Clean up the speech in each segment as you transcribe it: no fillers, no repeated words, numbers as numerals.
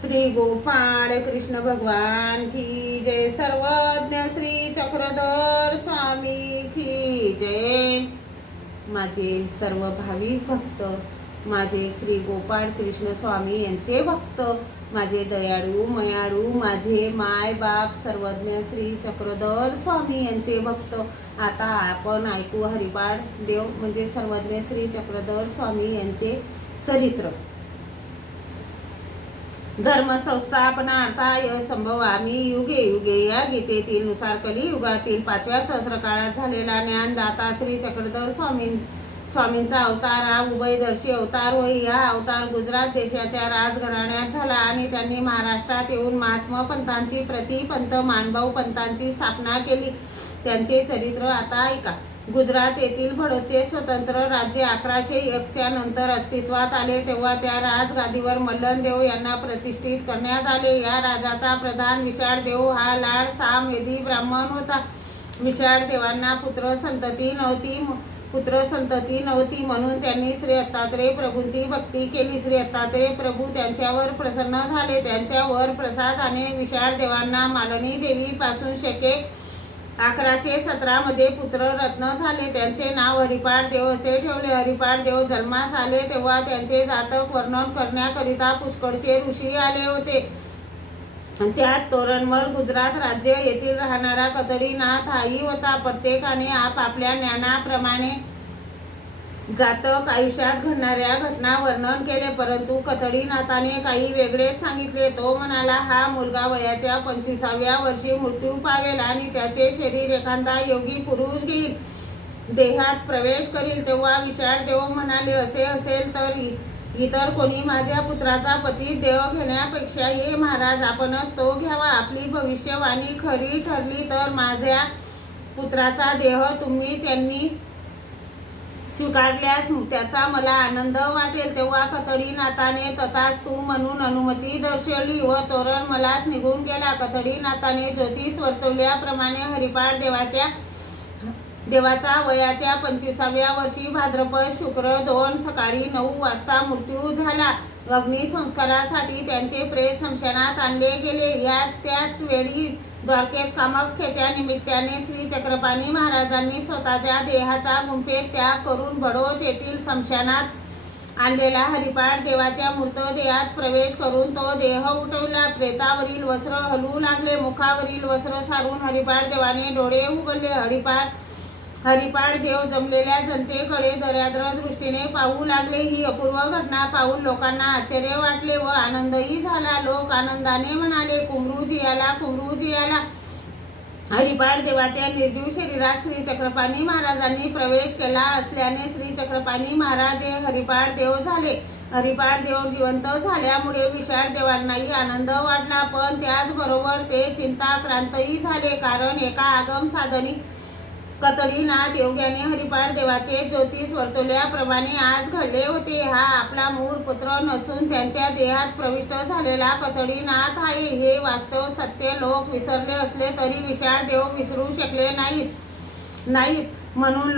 श्री गोपाळ कृष्ण भगवान की जय। सर्वज्ञ श्री चक्रधर स्वामी की जय। माझे सर्व भाविक भक्त, माझे श्री गोपाळ कृष्ण स्वामी यांचे भक्त, माझे दयाळू मयाळू माझे माय बाप सर्वज्ञ श्री चक्रधर स्वामी यांचे भक्त। आता आपण ऐकू हरिपाठ देव म्हणजे सर्वज्ञ श्री चक्रधर स्वामी यांचे चरित्र। धर्म संस्थापनार्थाय संभवामी युगे युगे या गीतेतील नुसार कलियुगातील 5व्या सहस्रकाळात झालेला ज्ञानदाता श्री चक्रधर स्वामींचा अवतार हा उभयदर्शी अवतार होय। या अवतार गुजरात देशाच्या राजघराण्यात झाला आणि त्यांनी महाराष्ट्रात येऊन महात्मा पंथांची प्रतिपंत मानभाऊ पंथांची स्थापना केली। त्यांचे चरित्र आता ऐका। गुजरात येथील बडोदचे स्वतंत्र राज्य 1101च्या नंतर अस्तित्वात आले, तेव्हा त्या राजगादीवर मल्लनदेव यांना प्रतिष्ठित करण्यात आले। या राजाचा प्रधान विशाळदेव हा लाड सामवेदी ब्राह्मण होता। विशाळदेवांना पुत्र संतती नव्हती म्हणून त्यांनी श्री दत्तात्रेय प्रभूंची भक्ती केली। श्री दत्तात्रेय प्रभू त्यांच्यावर प्रसन्न झाले। त्यांच्यावर प्रसादाने विशाळदेवांना मालिनी देवी पासून शके 1117 मध्ये पुत्र रत्न झाले। त्यांचे नाव हरिपाठ देव असे ठेवले। हरिपाठ देव जन्मास आले तेव्हा त्यांचे जातक वर्णन करण्याकरिता पुष्कळशे ऋषी आले होते। त्यात तोरणमल गुजरात राज्य येथील राहणारा कतडीनाथ हाही होता। प्रत्येकाने आपापल्या ज्ञानाप्रमाणे जातक आयुष्यात घडणाऱ्या घटना वर्णन केले, परंतु कतडीनाथाने काही वेगळेच सांगितले। तो म्हणाला, हा मुलगा वयाच्या 25व्या वर्षी मृत्यू पावेल आणि त्याचे शरीर एखादा योगी पुरुष घेईल, देहात प्रवेश करील। तेव्हा विशाळदेव म्हणाले, असे असेल तर इतर कोणी माझ्या पुत्राचा पती देह घेण्यापेक्षा हे महाराज आपणच तो घ्यावा। आपली भविष्यवाणी खरी ठरली तर माझ्या पुत्राचा देह तुम्ही त्यांनी स्वीकारल्यास त्याचा मला आनंद वाटेल। तेव्हा कतडीनाथाने तथास्तु म्हणून अनुमती दर्शवली व तोरण मलाच निघून गेला। कतडीनाथाने ज्योतिष वर्तवल्याप्रमाणे हरिपाठ देवाचा वयाच्या 25व्या वर्षी भाद्रपद शुक्र 2 सकाळी 9 वाजता मृत्यू झाला। अग्निसंस्कारासाठी त्यांचे प्रेत स्मशानात आणले गेले। त्याच वेळी द्वारकेत कामाख्येच्या निमित्ताने श्री चक्रपाणी महाराजांनी स्वतःच्या देहाचा गुंफेत त्याग करून बडोद येथील स्मशानात आणलेला हरिपाठ देवाच्या मृतदेहात प्रवेश करून तो देह उठवला। प्रेतावरील वस्त्र हलू लागले, मुखावरील वस्त्र सारून हरिपाठ देवाने डोळे उघडले। हरिपाठ देव जमलेल्या जनतेकडे दर्याद्र दृष्टीने पाहू लागले। ही अपूर्व घटना पाहून लोकांना आश्चर्य वाटले व आनंदही झाला। लोक आनंदाने म्हणाले, कुमरूजी आला, कुमरूजी आला। हरिपाठ देवाच्या निर्जीव शरीरात श्री चक्रपाणी महाराजांनी प्रवेश केला असल्याने श्री चक्रपाणी महाराज हे हरिपाठ देव झाले। हरिपाठ देव जिवंत झाल्यामुळे विशाळदेवांनाही आनंद वाटला, पण त्याचबरोबर ते चिंताक्रांतही झाले, कारण एका आगम साधनी कतडीनाथ योग्याने हरिपाठ देवाचे ज्योतिष वर्तवल्याप्रमाणे आज घडले होते। हा आपला मूळ पुत्र नसून त्यांच्या देहात प्रविष्ट झालेला कतडीनाथ आहे। हे वास्तव सत्य लोक विसरले असले तरी विशाळदेव विसरू शकले नाहीत म्हणून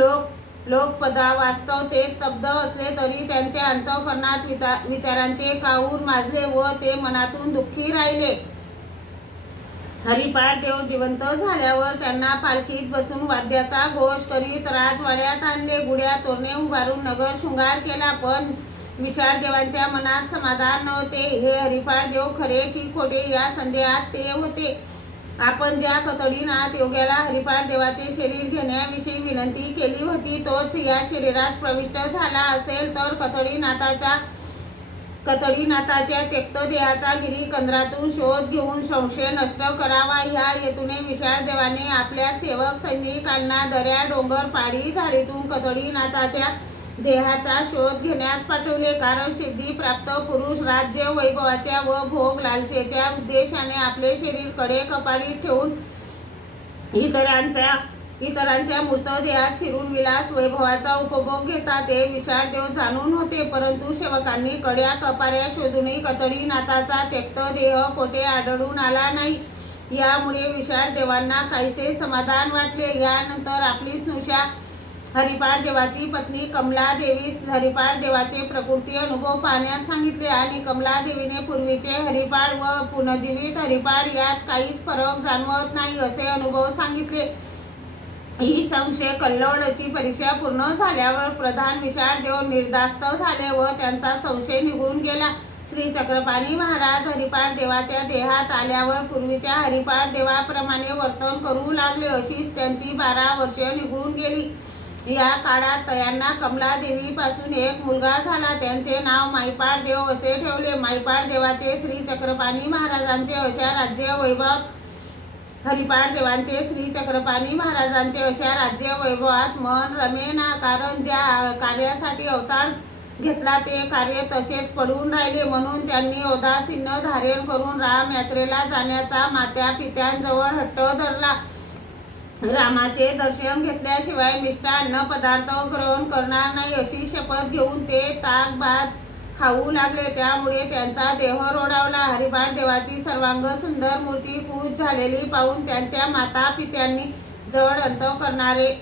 लोक वास्तव ते स्तब्ध असले तरी त्यांच्या अंतःकरणात विचारांचे काहूर माजले व ते मनातून दुःखी राहिले। हरिपाठ देव जिवंत झाल्यावर त्यांना पालखीत बसून वाद्याचा घोष करीत राजवाड्यात आणले। गुढ्या तोरणे उभारून नगर शृंगार केला, पण विशाळदेवांच्या मनात समाधान नव्हते। हे हरिपाठ देव खरे की खोटे या संदेहात ते होते। आपण ज्या कतडीनाथ योग्याला हरिपाठ देवाचे शरीर घेण्याविषयी विनंती केली होती तोच या शरीरात प्रविष्ट झाला असेल तर कतडीनाथाच्या त्यक्त देहाचा गिरीकंदरातून शोध घेऊन संशय नष्ट करावा। ह्या हेतूने विशाळदेवाने आपल्या सेवक सैनिकांना दऱ्या डोंगर पाडी झाडीतून कतडीनाथाच्या देहाचा शोध घेण्यास पाठवले, कारण सिद्धी प्राप्त पुरुष राज्य वैभवाच्या व भोग लालसेच्या उद्देशाने आपले शरीर कडे कपारीत ठेवून इतरांच्या मृतदेहात शिरून विलास वैभवाचा उपभोग घेतात। ते विशाळदेव जाणून होते, परंतु सेवकांनी कड्या कपाऱ्या शोधूनही कतडीनाथाचा त्यक्त देह कोठे आढळून आला नाही। यामुळे विशाळदेवांना काहीसे समाधान वाटले। यानंतर आपली स्नुषा हरिपाठ देवाची पत्नी कमला देवीस हरिपाठ देवाचे प्रकृती अनुभव पाहण्यास सांगितले आणि कमला देवीने पूर्वीचे हरिपाठ व पुनर्जीवित हरिपाठ यात काहीच फरक जाणवत नाही असे अनुभव सांगितले. ही संशय कल्लोळाची परीक्षा पूर्ण झाल्यावर प्रधान विशाळ देव निर्धास्त झाले व त्यांचा संशय निघून गेला. श्री चक्रपाणी महाराज हरिपाठ देवाच्या देहात आल्यावर पूर्वीच्या हरिपाठ देवाप्रमाणे वर्तन करू लागले. अशीच त्यांची 12 वर्षे निघून गेली. या काळात तयांना कमला देवीपासून एक मुलगा झाला. त्यांचे नाव माईपाट देव असे ठेवले. माईपाट देवाचे श्री चक्रपाणी महाराजांचे अशा राज्य वैभव हरिपाठ देवांचे श्री चक्रपाणी महाराजांचे अशा राज्य वैभवात मन रमेना, कारण ज्या कार्यासाठी अवतार घेतला ते कार्य तसेच पडून राहिले. म्हणून त्यांनी औदासीन्य धारण करून राम यात्रेला जाण्याचा मात्या पित्यांजवळ हट्ट धरला. रामाचे दर्शन घेतल्याशिवाय मिष्टान्न पदार्थ ग्रहण करणार नाही अशी शपथ घेऊन ते ताक भात खाऊ लागले. त्यामुळे त्यांचा देह रोडावला. हरिपाठ देवाची सर्वांग सुंदर मूर्ती कूच झालेली पाहून त्यांच्या माता पित्यांनी जड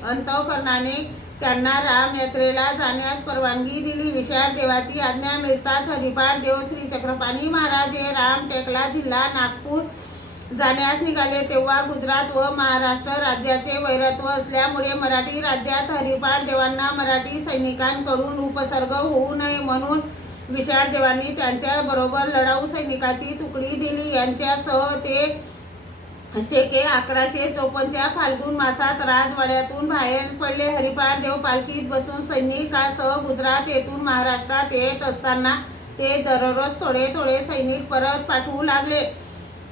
अंतःकरणाने त्यांना राम यात्रेला जाण्यास परवानगी दिली. विशाळ देवाची आज्ञा मिळताच हरिपाठ देव श्री चक्रपाणी महाराज हे रामटेकला जिल्हा नागपूर जाण्यास निघाले. तेव्हा गुजरात व महाराष्ट्र राज्याचे वैरत्व असल्यामुळे मराठी राज्यात हरिपाठ देवांना मराठी सैनिकांकडून उपसर्ग होऊ नये म्हणून विशाळ देवांनी त्यांच्या बरोबर लढाऊ सैनिकाची तुकडी दिली. यांच्यासह ते शेके 1154 फाल्गुन मासात राजवाड्यातून बाहेर पडले. हरिपाठ देव पालखीत बसून सैनिकासह गुजरात येथून महाराष्ट्रात येत असताना ते दररोज थोडे थोडे सैनिक परत पाठवू लागले.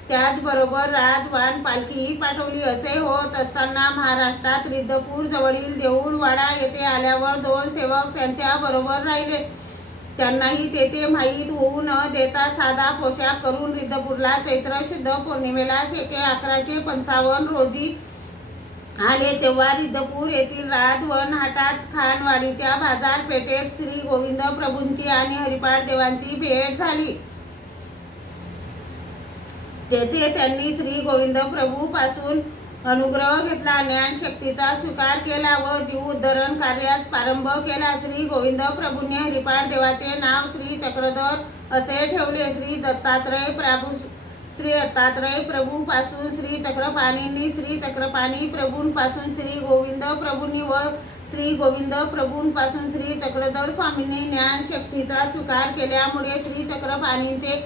त्याचबरोबर राजवान पालखीही पाठवली. असे होत असताना महाराष्ट्रात रिद्धपूर जवळील देऊळवाडा येथे आल्यावर 2 सेवक त्यांच्या बरोबर राहिले. त्यांनाही तेथे माहीत होऊ न देता साधा पोशाख करून रिद्धपूरला चैत्र शुद्ध पौर्णिमेला शेके 1155 रोजी आले. तेव्हा रिद्धपूर येथील राजवन हाटात खानवाडीच्या बाजारपेठेत श्री गोविंद प्रभूंची आणि हरिपाठ देवांची भेट झाली. तेथे त्यांनी श्री गोविंद प्रभू पासून अनुग्रह घेतला, ज्ञानशक्तीचा स्वीकार केला व जीव उद्धरण कार्यास प्रारंभ केला. श्री गोविंद प्रभूंनी हरिपाठ देवाचे नाव श्री चक्रधर असे ठेवले. श्री दत्तात्रय प्रभू पासून श्री चक्रपाणींनी, श्री चक्रपाणी प्रभूंपासून श्री गोविंद प्रभूंनी व श्री गोविंद प्रभूंपासून श्री चक्रधर स्वामींनी ज्ञानशक्तीचा स्वीकार केल्यामुळे श्री चक्रपाणींचे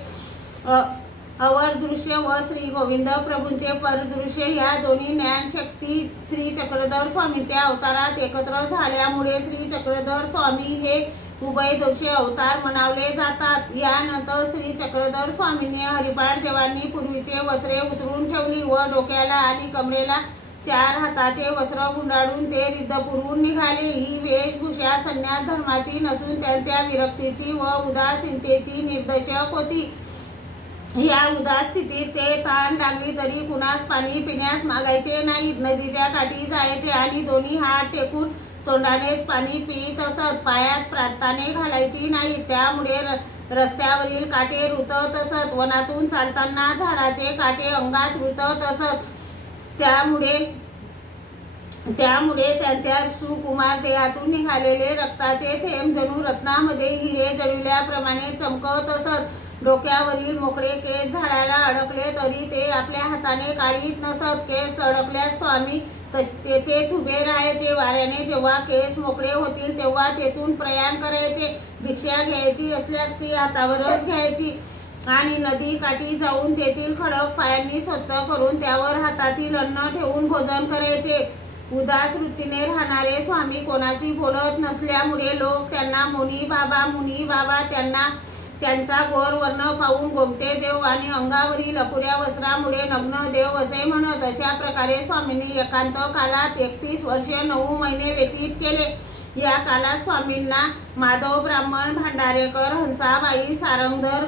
अवर दृश्य व श्री गोविंद प्रभूंचे परदृश्य ह्या दोन्ही ज्ञानशक्ती श्री चक्रधर स्वामींच्या अवतारात एकत्र झाल्यामुळे श्री चक्रधर स्वामी हे उभयदर्शी अवतार म्हणावले जातात. यानंतर श्री चक्रधर स्वामींनी हरिपाठ देवांनी पूर्वीचे वस्त्रे उतरून ठेवली व डोक्याला आणि कमरेला 4 हाताचे वस्त्र गुंडाळून ते रिद्धपूरहून निघाले. ही वेशभूषा संन्यास धर्माची नसून त्यांच्या विरक्तीची व उदासीनतेची निर्देशक होती. या उदास स्थितीत ते तहान लागली तरी कुणास पाणी पिण्यास मागायचे नाहीत. नदीच्या काठी जायचे आणि दोन्ही हात टेकून तोंडानेच पाणी पित असत. पायात प्राताने घालायची नाहीत. त्यामुळे रस्त्यावरील काटे रुतत असत. वनातून चालताना झाडाचे काटे अंगात रुतत असत. त्यामुळे त्यांच्या सुकुमार देहातून निघालेले रक्ताचे थेंब जणू रत्नामध्ये हिरे जळविल्याप्रमाणे चमकत असत. डोक्यावरील मोकळे केस झाडाला अडकले तरी ते आपल्या हाताने काढीत नसत. केस अडकल्यास स्वामी तेथेच उभे राहायचे. वाऱ्याने जेव्हा केस मोकळे होतील तेव्हा तेथून प्रयाण करायचे. भिक्षा घ्यायची असल्यास ती हातावरच घ्यायची आणि नदी काठी जाऊन तेथील खडक पायांनी स्वच्छ करून त्यावर हातातील अन्न ठेवून भोजन करायचे. उदास वृत्तीने राहणारे स्वामी कोणाशी बोलत नसल्यामुळे लोक त्यांना मुनी बाबा त्यांचा गोर वर्ण पाहून गोमटे देव आणि अंगावरील अपुऱ्या वस्त्रामुळे नग्न देव असे म्हणत. अशा प्रकारे स्वामींनी एकांत कालात 31 वर्षे 9 महिने व्यतीत केले. या कालात स्वामींना माधव ब्राह्मण, भांडारेकर, हंसाबाई, सारंगधर,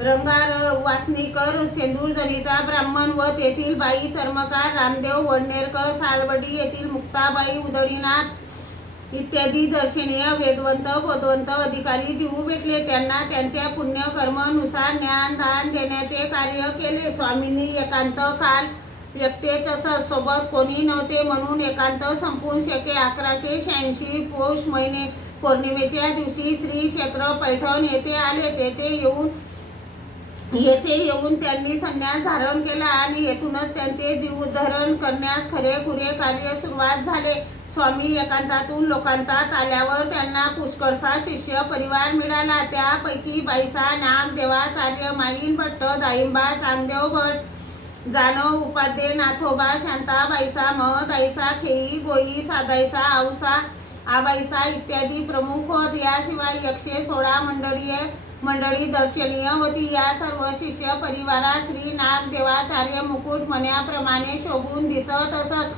रंगार वासनीकर, शेंदूरजणीचा ब्राह्मण व तेथील बाई चर्मकार, रामदेव वडनेरकर, सालवडी येथील मुक्ताबाई, उदळीनाथ इत्यादी दर्शनीय वेदवंत बोधवंत अधिकारी जीव भेटले. त्यांना त्यांच्या पुण्यकर्मानुसार ज्ञान दान देण्याचे कार्य केले. स्वामींनी एकांत काल एकटेच असत, सोबत कोणी नव्हते म्हणून एकांत संपून शके. 1186 पौष महिने पौर्णिमेच्या दिवशी श्री क्षेत्र पैठण येथे आले. येथे येऊन त्यांनी संन्यास धारण केला आणि येथूनच त्यांचे जीवोद्धरण करण्यास खरेखुरे कार्य सुरुवात झाले. स्वामी एकांतातून लोकांतात आल्यावर त्यांना पुष्कळसा शिष्य परिवार मिळाला. त्यापैकी बाईसा नाग देवाचार्य, माईन भट्ट, दाईंबा, चांगदेव भट, जानव उपाध्ये, नाथोबा, शांता, बाईसा महत, आईसा खेई, गोई, सादाईसा, औसा, आबाईसा इत्यादी प्रमुख होत. याशिवाय 116 मंडळी दर्शनीय होती. या सर्व शिष्य परिवारात श्री नाग देवाचार्य मुकुट मण्याप्रमाणे शोभून दिसत असत.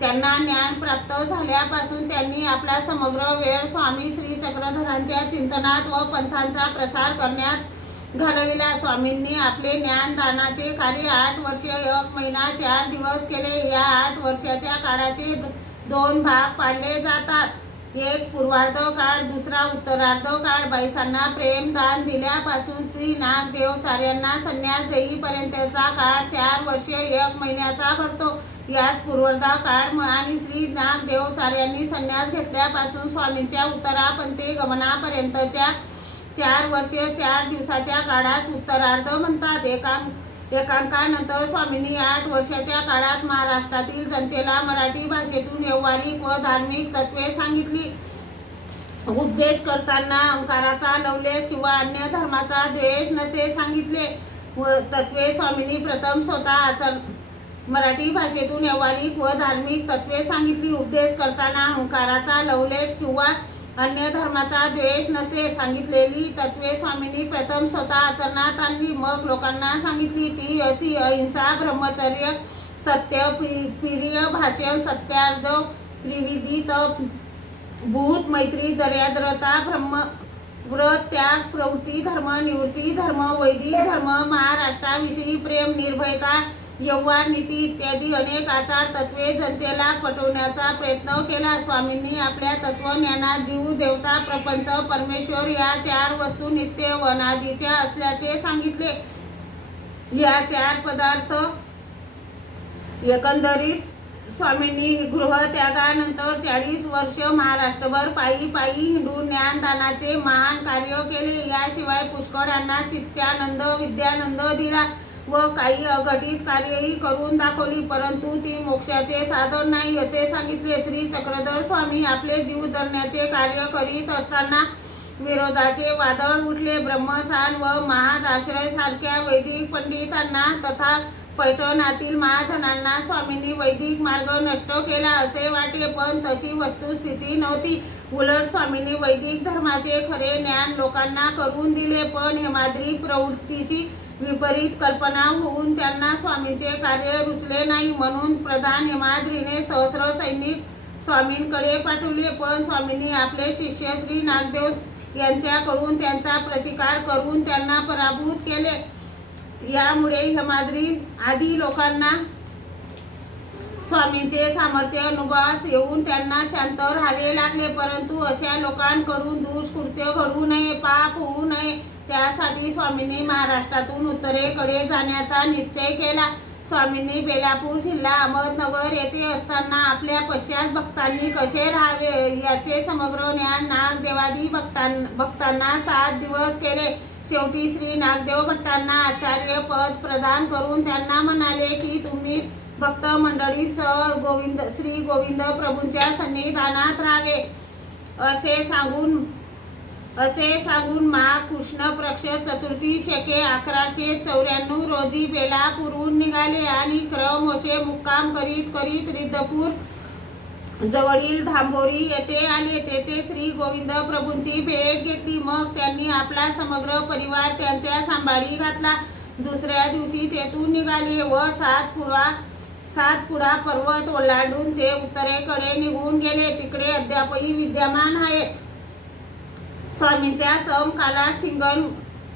त्यांना ज्ञान प्राप्त झाल्यापासून त्यांनी आपला समग्र वेळ स्वामी श्री चक्रधरांच्या चिंतनात व पंथांचा प्रसार करण्यात घालविला. स्वामींनी आपले ज्ञानदानाचे कार्य 8 वर्षे 1 महिना 4 दिवस केले. या 8 वर्षाच्या काळाचे 2 भाग पाडले जातात. एक पूर्वार्ध काळ, दुसरा उत्तरार्ध काळ. बाईसांना प्रेमदान दिल्यापासून श्री नागदेवचार्यांना संन्यास देईपर्यंतचा काळ 4 वर्षे 1 महिन्याचा भरतो. यास पूर्वार्ध काळ आणि श्री नागदेवचार्यांनी संन्यास घेतल्यापासून स्वामींच्या उत्तरापंथी गमनापर्यंतच्या 4 वर्षे 4 दिवसाच्या काळास उत्तरार्ध म्हणतात. एकांकानंतर स्वामींनी 8 वर्षाच्या काळात महाराष्ट्रातील जनतेला मराठी भाषेतून व्यावहारिक व धार्मिक तत्वे सांगितली. उपदेश करताना अहंकाराचा लवलेश किंवा अन्य धर्माचा द्वेष नसे सांगितले. तत्वे स्वामींनी प्रथम स्वतः मराठी भाषेतून व्यावहारिक व धार्मिक तत्वे सांगितली. उपदेश करताना अहंकाराचा लवलेश किंवा अन्य धर्माचा द्वेष नसे सांगितलेली तत्वे स्वामींनी प्रथम स्वतः आचरणात आणली, मग लोकांना सांगितली. ती अशी: अहिंसा, ब्रह्मचर्य, सत्य, प्रिय भाषण, सत्यार्ज, त्रिविधी तप, भूत मैत्री, दर्याद्रता, ब्रह्मव्रत, त्याग, प्रवृत्ती धर्म, निवृत्ती धर्म, वैदिक धर्म, महाराष्ट्राविषयी प्रेम, निर्भयता, व्यवहार नीती इत्यादी अनेक आचार तत्वे जनतेला पटवण्याचा प्रयत्न केला. स्वामींनी आपल्या तत्वज्ञानात जीव, देवता, प्रपंच, परमेश्वर या 4 वस्तू नित्य व अनादीच्या असल्याचे सांगितले. या 4 पदार्थ एकंदरीत स्वामींनी गृहत्यागानंतर 40 वर्ष महाराष्ट्रभर पायी हिंडून ज्ञानदानाचे महान कार्य केले. याशिवाय पुष्कळांना नित्यानंद, विद्यानंद दिला व काही अघटित कार्यही करून दाखवली, परंतु ती मोक्षाचे साधन नाही असे सांगितले. श्री चक्रधर स्वामी आपले जीवोद्धरणाचे कार्य करीत असताना विरोधाचे वादळ उठले. ब्रह्मसान व महादाश्रय सारख्या वैदिक पंडितांना तथा पैठणातील महाजनांना स्वामींनी वैदिक मार्ग नष्ट केला असे वाटे, पण तशी वस्तुस्थिती नव्हती. उलट स्वामींनी वैदिक धर्माचे खरे ज्ञान लोकांना करून दिले. पण हेमाद्री प्रवृत्तीची विपरीत कल्पना होऊन त्यांना स्वामींचे कार्य रुचले नाही, म्हणून प्रधान हेमाद्रीने सहस्र सैनिक स्वामींकडे पाठवले. पण स्वामींनी आपले शिष्य श्री नागदेव यांच्याकडून त्यांचा प्रतिकार करून त्यांना पराभूत केले. यामुळे हेमाद्री आदी लोकांना स्वामींचे सामर्थ्य अनुभवास येऊन त्यांना शांत राहावे लागले. परंतु अशा लोकांकडून दुष्कृत्य घडू नये, पाप होऊ नये, त्यासाठी स्वामींनी महाराष्ट्रातून उत्तरेकडे जाण्याचा निश्चय केला. स्वामींनी बेलापूर जिल्हा अहमदनगर येथे असताना आपल्या पश्चात भक्तांनी कसे राहावे याचे समग्र ज्ञान नागदेवादी भक्तांना 7 दिवस केले. शेवटी श्री नागदेव भट्टांना आचार्य पद प्रदान करून त्यांना म्हणाले की तुम्ही भक्त मंडळीसह श्री गोविंद प्रभूंच्या सन्निधानात राहावे. असे सांगून कृष्ण पक्ष चतुर्थी शके 1194 रोजी बेलापूरहून निघाले आणि क्रमशः मुक्काम करीत रिद्धपूर जवळील धांबोरी येथे आले. तेथे श्री गोविंद प्रभूंची भेट घेतली. मग त्यांनी आपला समग्र परिवार त्यांच्या सांभाळी घातला. दुसऱ्या दिवशी तेथून निघाले व 7 पर्वत ओलांडून ते उत्तरेकडे निघून गेले. तिकडे अद्यापही विद्यमान आहेत. स्वामींच्या समकालात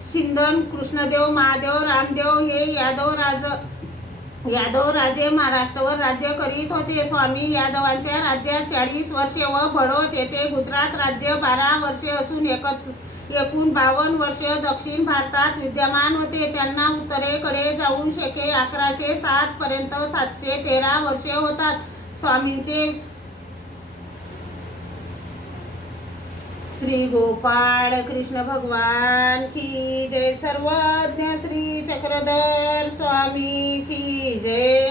सिंदन, कृष्णदेव, महादेव, रामदेव हे यादव राजे महाराष्ट्रावर राज्य करीत होते. स्वामी यादवांच्या राज्यात 40 वर्षे व भडोच येथे गुजरात राज्य 12 वर्षे असून एकूण 52 वर्ष दक्षिण भारतात विद्यमान होते. त्यांना उत्तरेकडे जाऊन शके 1107 पर्यंत 713 वर्षे होतात. स्वामींचे श्री गोपाळ कृष्ण भगवान की जय. सर्वज्ञ श्री चक्रधर स्वामी की जय.